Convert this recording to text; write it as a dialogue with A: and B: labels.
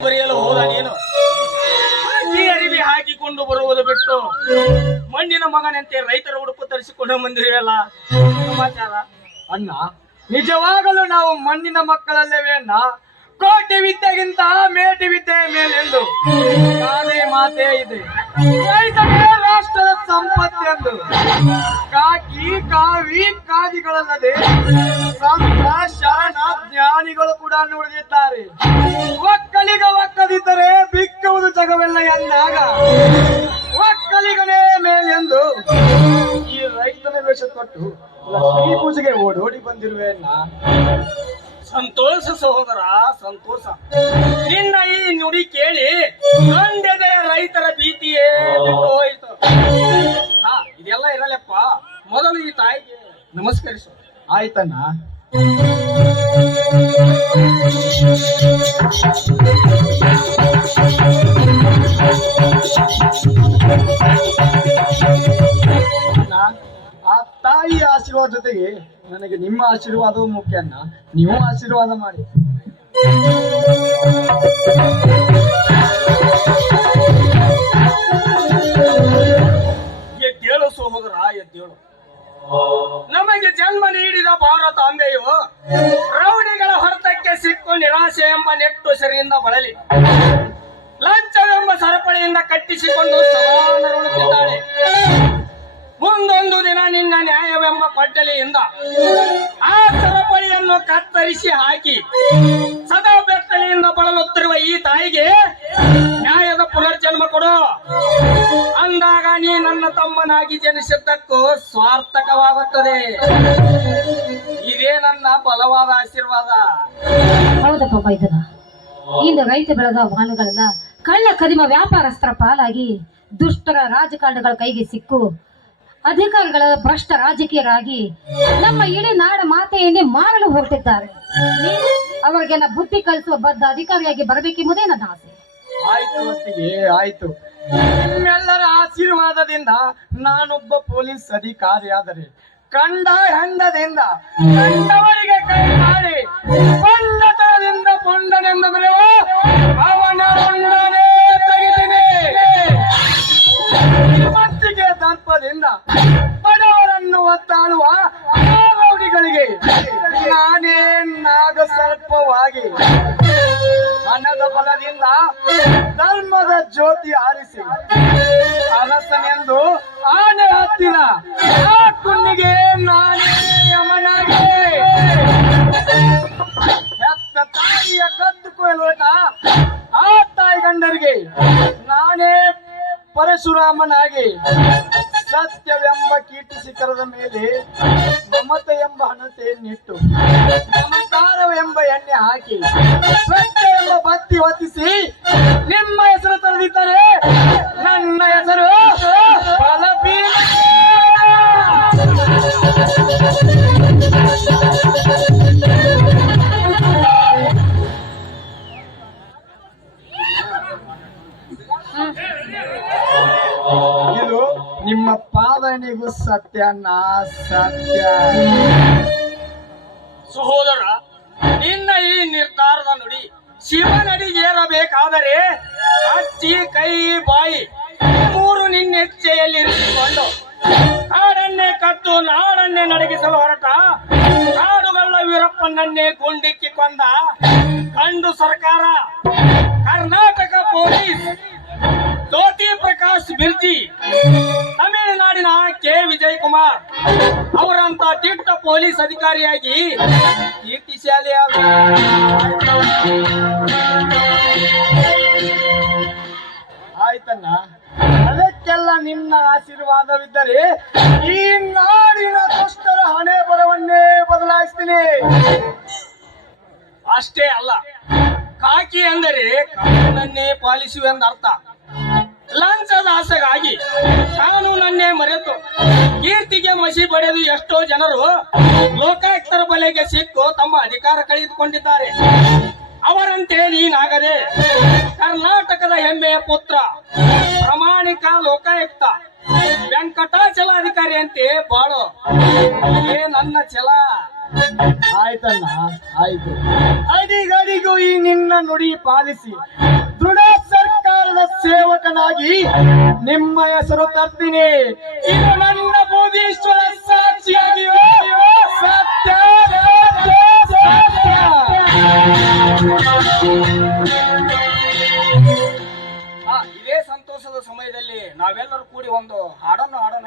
A: ಬರೆಯಲು ಹೋದ ನೀನು. ಈ ಅರಿವಿ ಹಾಕಿಕೊಂಡು ಬರುವುದು ಬಿಟ್ಟು ಮಣ್ಣಿನ ಮಗನಂತೆ ರೈತರ ಉಡುಪು ತರಿಸಿಕೊಂಡು ಬಂದಿರಲ್ಲ ಸಮಾಚಾರ.
B: ಅಣ್ಣ ನಿಜವಾಗಲೂ ನಾವು ಮಣ್ಣಿನ ಮಕ್ಕಳಲ್ಲವೇ ಅಣ್ಣ? ಕೋಟಿ ವಿದ್ಯೆಗಿಂತ ಮೇಟಿ ವಿದ್ಯೆ ಮೇಲೆಂದು. ಗಾದೆ ಮಾತೇ ಇದೆ. ರೈತನೇ ರಾಷ್ಟ್ರದ ಸಂಪತ್ತೆಂದು ಕಾಕಿ ಕಾವಿ ಕಾದಿಗಳಲ್ಲದೆ ಸಂತ ಶರಣ ಜ್ಞಾನಿಗಳು ಕೂಡ ನುಡಿದಿದ್ದಾರೆ. ಒಕ್ಕಲಿಗ ಒಕ್ಕದಿದ್ದರೆ ಬಿಕ್ಕುವುದು ಜಗವೆಲ್ಲ ಎಂದಾಗ, ಒಕ್ಕಲಿಗನೇ ಮೇಲೆಂದು ಈ ರೈತನ ವೇಷ ತೊಟ್ಟು ಲಕ್ಷ್ಮೀ ಪೂಜೆಗೆ ಓಡೋಡಿ ಬಂದಿರುವೆ ಅಣ್ಣ
A: ಸಂತೋಷ ಸಹೋದರ, ಸಂತೋಷ. ನಿನ್ನ ಈ ನುಡಿ ಕೇಳಿ ಕಂಡದೆ ರೈತರ ಭೀತಿಯೇ ಬಿಟ್ಟು ಹೋಯ್ತು. ಹಾ, ಇದೆಲ್ಲ ಇರಲ್ಲಪ್ಪ. ಮೊದಲು ಈ ತಾಯಿಗೆ ನಮಸ್ಕರಿಸು.
B: ಆಯ್ತಣ್ಣ. ತಾಯಿಯ ಆಶೀರ್ವಾದ ಜೊತೆಗೆ ನನಗೆ ನಿಮ್ಮ ಆಶೀರ್ವಾದವೂ ಮುಖ್ಯ ಅಣ್ಣ. ನೀವು ಆಶೀರ್ವಾದ ಮಾಡಿ.
A: ಎದ್ದೇಳು ಸಹೋದರ ಎದ್ದೇಳು. ನಮಗೆ ಜನ್ಮ ನೀಡಿದ ಭಾರತ ಅಂಬೆಯು ರೌಡಿಗಳ ಹೊರತಕ್ಕೆ ಸಿಕ್ಕು ನಿರಾಶೆ ಎಂಬ ನೆಟ್ಟುಸರಿಯಿಂದ ಬಳಲಿ. ಲಂಚವೆಂಬ ಸರಪಳಿಯಿಂದ ಕಟ್ಟಿಸಿಕೊಂಡು ಸದಾ ಮುಂದೊಂದು ದಿನ ನಿನ್ನ ನ್ಯಾಯವೆಂಬ ಕೊಟ್ಟಲೆಯಿಂದ ಆ ಸರಪಳಿಯನ್ನು ಕತ್ತರಿಸಿ ಹಾಕಿ, ಸದಾ ಬೆತ್ತಲೆಯಿಂದ ಬಳಲುತ್ತಿರುವ ಈ ತಾಯಿಗೆ ನನ್ನ ತಮ್ಮನಾಗಿ ಜನಿಸಿದ್ದಕ್ಕೂ ಸ್ವಾರ್ಥಕವಾಗುತ್ತದೆ. ಇದೇ ನನ್ನ ಬಲವಾದ ಆಶೀರ್ವಾದ.
C: ಹೌದಪ್ಪ ಇಂದು ರೈತ ಬೆಳೆದ ಮಾಲುಗಳೆಲ್ಲ ಕಳ್ಳ ಕದಿಮ ವ್ಯಾಪಾರಸ್ಥರ ಪಾಲಾಗಿ ದುಷ್ಟರ ರಾಜಕಾರಣಿಗಳ ಕೈಗೆ ಸಿಕ್ಕು. ಅಧಿಕಾರಿಗಳ ಭ್ರಷ್ಟ ರಾಜಕೀಯರಾಗಿ ನಮ್ಮ ಇಡೀ ನಾಡ ಮಾತೆಯನ್ನೇ ಮಾರಲು ಹೊರಟಿದ್ದಾರೆ. ಅವರಿಗೆಲ್ಲ ಬುದ್ಧಿ ಕಲಿಸುವ ಬದ್ಧ ಅಧಿಕಾರಿಯಾಗಿ ಬರಬೇಕೆಂಬುದೇ ನನ್ನ ಆಸೆ.
B: ಆಯ್ತು ಆಯ್ತು. ನಿಮ್ಮೆಲ್ಲರ ಆಶೀರ್ವಾದದಿಂದ ನಾನೊಬ್ಬ ಪೊಲೀಸ್ ಅಧಿಕಾರಿಯಾದರೆ, ಕಂಡ ಹೆಂಡದಿಂದ, ಕಂಡವರಿಗೆ ಕೈ ಮಾಡಿ ಕೊಂಡತನದಿಂದ ಪೊಂಡನೆಂದು ಬರೆಯುವ ಅವನ ಮತ್ತಿಗೆ ದರ್ಪದಿಂದ ಬಡವರನ್ನು ಒತ್ತಾಡುವ ನಾಗೌಡಿಗಳಿಗೆ ನಾನೇ ನಾಗ ಸರ್ಪವಾಗಿ ಹಣದ ಬಲದಿಂದ ಧರ್ಮದ ಜ್ಯೋತಿ ಆರಿಸಿ. ಅರಸನೆಂದು ಆನೆ ಹತ್ತಿರ ಆ ಕುಣ್ಣಿಗೆ ನಾನೇ ಯಮನಾಗೆ. ಹೆತ್ತ ತಾಯಿಯ ಕದ್ದು ಕೊಯ್ಲೋಟ ಆ ತಾಯಿ ಗಂಡರಿಗೆ ನಾನೇ ಪರಶುರಾಮನಾಗಿ. ಸತ್ಯವೆಂಬ ಕೀರ್ತಿ ಶಿಖರದ ಮೇಲೆ ಮಮತೆ ಎಂಬ ಹಣತೆಯನ್ನಿಟ್ಟು, ನಮಸ್ಕಾರವೆಂಬ ಎಣ್ಣೆ ಹಾಕಿ ಎಂಬ ಬತ್ತಿ ಹೊತ್ತಿಸಿ ನಿಮ್ಮ ಹೆಸರು ತರೆದಿದ್ದಾರೆ ನನ್ನ ಹೆಸರು. ಇದು ನಿಮ್ಮ ಪಾದನಿಗೂ ಸತ್ಯ, ನಾ ಸತ್ಯ
A: ಸಹೋದರ, ನಿನ್ನ ಈ ನಿರ್ಧಾರದ ನುಡಿ ಶಿವನಡಿಗೇರಬೇಕಾದರೆ ಅಚ್ಚಿ ಕೈ ಬಾಯಿ ಈ ಮೂರು ನಿನ್ನೆಚ್ಚೆಯಲ್ಲಿ ಇರಿಸಿಕೊಂಡು ಕಾಡನ್ನೇ ಕದ್ದು ನಾಡನ್ನೇ ನಡಗಿಸಲು ಹೊರಟ ಕಾಡುಗಳ ವೀರಪ್ಪನನ್ನೇ ಗುಂಡಿಕ್ಕಿ ಕೊಂದ ಕಂಡು ಸರ್ಕಾರ. ಕರ್ನಾಟಕ ಪೊಲೀಸ್, ಜ್ಯೋತಿ ಪ್ರಕಾಶ್ ಬಿರ್ಜಿ, ತಮಿಳುನಾಡಿನ ಕೆ. ವಿಜಯ್ ಕುಮಾರ್ ಅವರಂತ ದಿಟ್ಟ ಪೊಲೀಸ್ ಅಧಿಕಾರಿಯಾಗಿ
B: ಆಯ್ತಣ್ಣ ಅದಕ್ಕೆಲ್ಲ ನಿನ್ನ ಆಶೀರ್ವಾದವಿದ್ದರೆ ಈ ನಾಡಿನ ದುಷ್ಟರ ಹಣೆ ಬರವನ್ನೇ ಬದಲಾಯಿಸ್ತೀನಿ.
A: ಅಷ್ಟೇ ಅಲ್ಲ ಕಾಕಿ ಅಂದರೆ ಕಾನೂನನ್ನೇ ಪಾಲಿಸುವೆಂದರ್ಥ ಲಂಚದ ಆಸೆಗಾಗಿ ಕಾನೂನನ್ನೇ ಮರೆತು ಮಸಿ ಪಡೆದು ಎಷ್ಟೋ ಜನರು ಲೋಕಾಯುಕ್ತರ ಬಲೆಗೆ ಸಿಕ್ಕು ತಮ್ಮ ಅಧಿಕಾರ ಕಳೆದುಕೊಂಡಿದ್ದಾರೆ. ಅವರಂತೆ ನೀನಾಗದೆ ಕರ್ನಾಟಕದ ಹೆಮ್ಮೆಯ ಪುತ್ರ ಪ್ರಾಮಾಣಿಕ ಲೋಕಾಯುಕ್ತ ವೆಂಕಟಾಚಲಾಧಿಕಾರಿಯಂತೆ ಬಾಳು. ಏ ನನ್ನ ಛಲ.
B: ಆಯ್ತಣ್ಣ ಆಯ್ತು. ಅಡಿಗಡಿಗೂ ಈ ನಿನ್ನ ನುಡಿ ಪಾಲಿಸಿ ದೃಢ ಸರ್ಕಾರದ ಸೇವಕನಾಗಿ ನಿಮ್ಮ ಹೆಸರು ತರ್ತೀನಿ. ಇದು ನನ್ನ ಬೋಧೀಶ್ವರ ಸಾಕ್ಷಿಯಾಗಿಯೋ ಸತ್ಯ.
A: ಇದೇ ಸಂತೋಷದ ಸಮಯದಲ್ಲಿ ನಾವೆಲ್ಲರೂ ಕೂಡಿ ಒಂದು ಹಾಡನ್ನು ಹಾಡೋಣ